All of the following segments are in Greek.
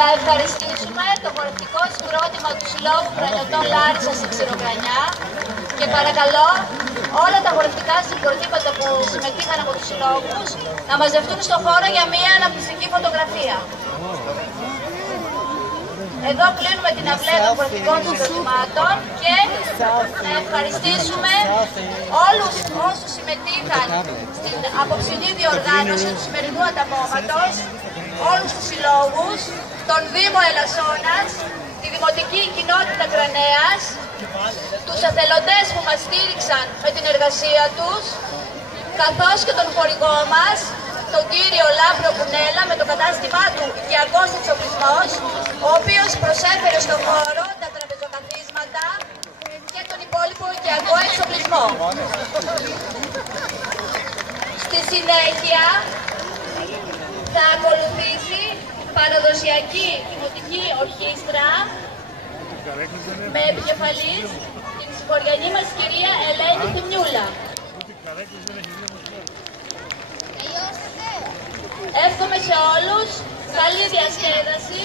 Θα ευχαριστήσουμε το χορευτικό συγκρότημα του Συλλόγου Κρανιωτών Λάρισα στη Ξηροκρανιά και παρακαλώ όλα τα χορευτικά συγκροτήματα που συμμετείχαν από τους συλλόγους να μαζευτούν στο χώρο για μια αναπτυξιακή φωτογραφία. Εδώ κλείνουμε την αυλαία των χορευτικών συγκροτημάτων και να ευχαριστήσουμε όλους όσους συμμετείχαν στην απόψινή διοργάνωση του σημερινού ανταμώματος, όλους τους συλλόγους, τον Δήμο Ελασσόνας, τη Δημοτική Κοινότητα Κραναίας, τους εθελοντές που μας στήριξαν με την εργασία τους, καθώς και τον χορηγό μας, τον κύριο Λάμπρο Κουνέλα, με το κατάστημά του Οικιακός Εξοπλισμός, ο οποίος προσέφερε στον χώρο τα τραπεζοκαθίσματα και τον υπόλοιπο οικιακό εξοπλισμό. Στη συνέχεια θα ακολουθήσει παραδοσιακή δημοτική ορχήστρα με επικεφαλής την συγχωριανή μας κυρία Ελένη Θημιούλα. Εύχομαι σε όλους καλή διασκέδαση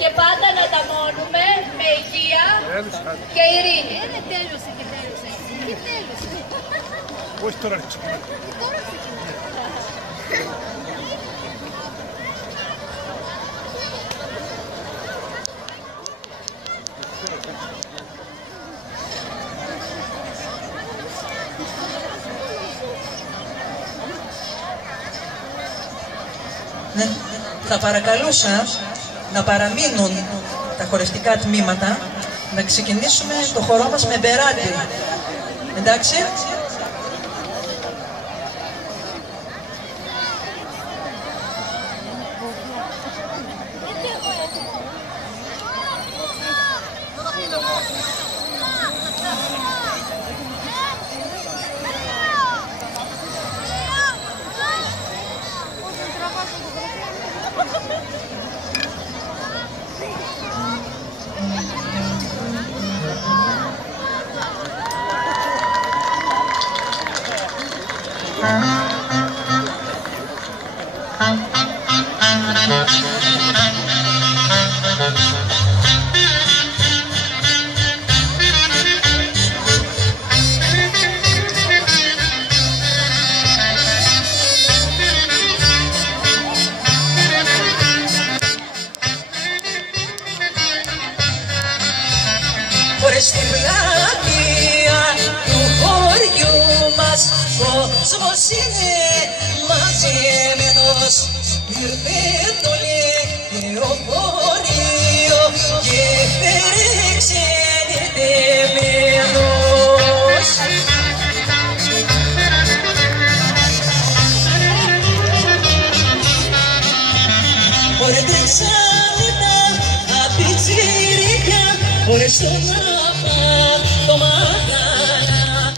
και πάντα να ανταμώνουμε με υγεία και ειρήνη. Τέλειωσε και τέλειωσε. Και τέλειωσε. Όχι τώρα ξεκινάει. Ναι, θα παρακαλούσα να παραμείνουν τα χορευτικά τμήματα, να ξεκινήσουμε το χορό μας με μπεράτη. Εντάξει. Στην πλατεία του χωριού μας κόσμος είναι μαζεμένος. Ήρθε το λεωφορείο και φέρε ξενιτεμένος. Ωραία τρεξάλινα απ' τη τσιρίκια, ωραία στον το μαγάλα,